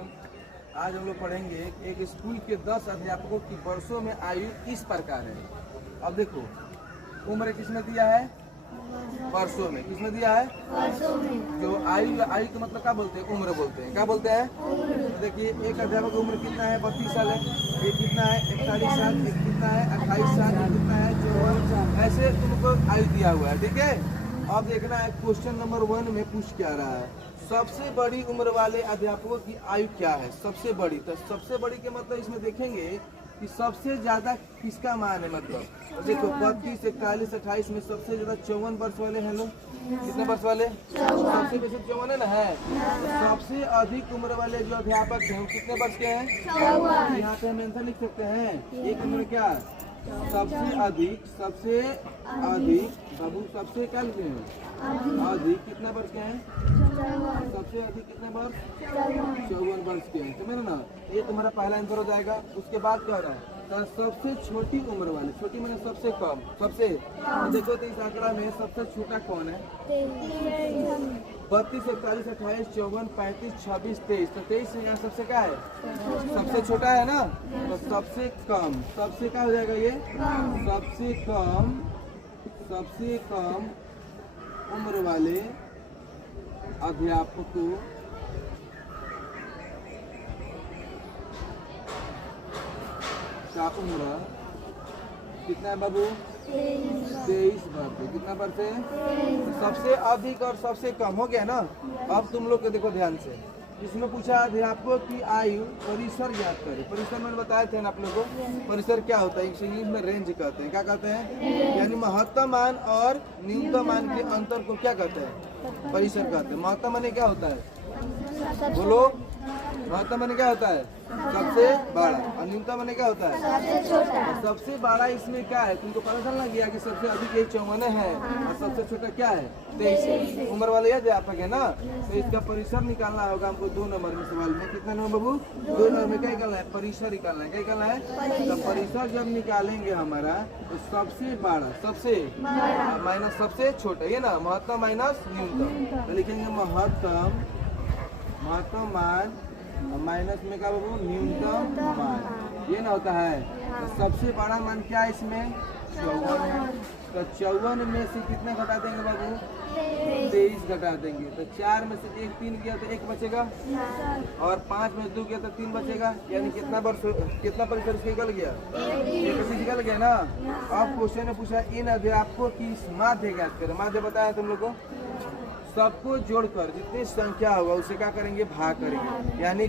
बच्चों, आज हम लोग पढ़ेंगे एक स्कूल के 10 अध्यापकों की वर्षों में आयु इस प्रकार है। अब देखो, उम्र किसमें दिया है? वर्षों में। किसमें दिया है? वर्षों में। जो आयु का मतलब क्या बोलते हैं? उम्र बोलते हैं। क्या बोलते हैं? तो देखिए, एक अध्यापक की उम्र कितना है? 32 साल है। ये कितना है? 41 साल। एक कितना है? 28 साल। ये कितना है? 54। ऐसे तुमको आयु दिया हुआ है, ठीक है। अब देखना है क्वेश्चन नंबर 1 में पूछ क्या रहा है। सबसे बड़ी उम्र वाले अध्यापकों की आयु क्या है? सबसे बड़ी, तो सबसे बड़ी के मतलब इसमें देखेंगे कि सबसे ज्यादा किसका मान है। मतलब देखो, 32, 41, 28 में सबसे ज्यादा 54 वर्ष वाले हैं लोग। कितने वर्ष वाले? सबसे बेसी 54 है ना है। सबसे अधिक उम्र वाले जो अध्यापक हैं वो कितने वर्ष के हैं? यहाँ पे हम आंसर लिख सकते हैं। एक उम्र क्या? सबसे अधिक बाबू, सबसे क्या लिखे हैं? अधिक कितना वर्ष के हैं? सबसे अधिक कितने वर्ष? 54 वर्ष के हैं। समझ ना, ये तुम्हारा पहला आंसर हो जाएगा। उसके बाद क्या हो रहा है? तो सबसे छोटी उम्र वाले, छोटी मैंने सबसे कम, सबसे देखो तो इस आंकड़ा में सबसे छोटा कौन है? 32, 41, 28, 54, 35, 26, 23। तो 23 यहाँ सबसे क्या है? सबसे छोटा है ना। तो सबसे कम, सबसे क्या हो जाएगा ये? सबसे कम उम्र वाले अध्यापकों का उम्र कितना है बाबू? 23 वर्ष। कितना वर्ष है? तो सबसे अधिक और सबसे कम हो गया ना। अब तुम लोग को देखो ध्यान से, इसमें पूछा अध्यापकों की आयु परिसर ज्ञात करें। परिसर मैंने बताया थे ना आप लोगों को। परिसर क्या होता है? इंग्लिश में रेंज कहते हैं। क्या कहते हैं? यानी महत्तम मान और न्यूनतम मान के अंतर को क्या कहते हैं? परिसर कहते हैं। महत्तम माने क्या होता है? बोलो, महत्तम माने क्या होता है? सबसे बड़ा। और न्यूनतम माने क्या होता है? सबसे छोटा। सबसे बड़ा इसमें क्या है? तुमको पता चलना गया कि सबसे अधिक यही 54 है और सबसे छोटा क्या है? 23 है। उम्र वाले अध्यापक है ना। तो इसका परिसर निकालना होगा हमको 2 नंबर में सवाल में। कितना नंबर बाबू? 2 नंबर में क्या निकालना है? परिसर निकालना है। क्या निकालना है? तो परिसर जब निकालेंगे हमारा, तो सबसे बड़ा, सबसे माइनस सबसे छोटा, ये ना, महत्तम माइनस न्यूनतम। तो लिखेंगे महत्तम मान माइनस में क्या बाबू? न्यूनतम मान। ये ना होता है। तो सबसे बड़ा मान क्या है इसमें? 54 है। तो 54 में से कितना घटा देंगे बाबू? 23 घटा देंगे। तो 4 में से 1 3 गया तो 1 बचेगा, और 5 में 2 गया तो 3 बचेगा। यानी कितना वर्ष, कितना परिसर इसका निकल गया? 1 निकल गया ना। अब क्वेश्चन ने पूछा इन अध्यापकों की माध्य ज्ञात करें। माध्य बताया तुम लोग को, सबको जोड़कर जितनी संख्या होगा उसे क्या करेंगे? भाग करेंगे। यानी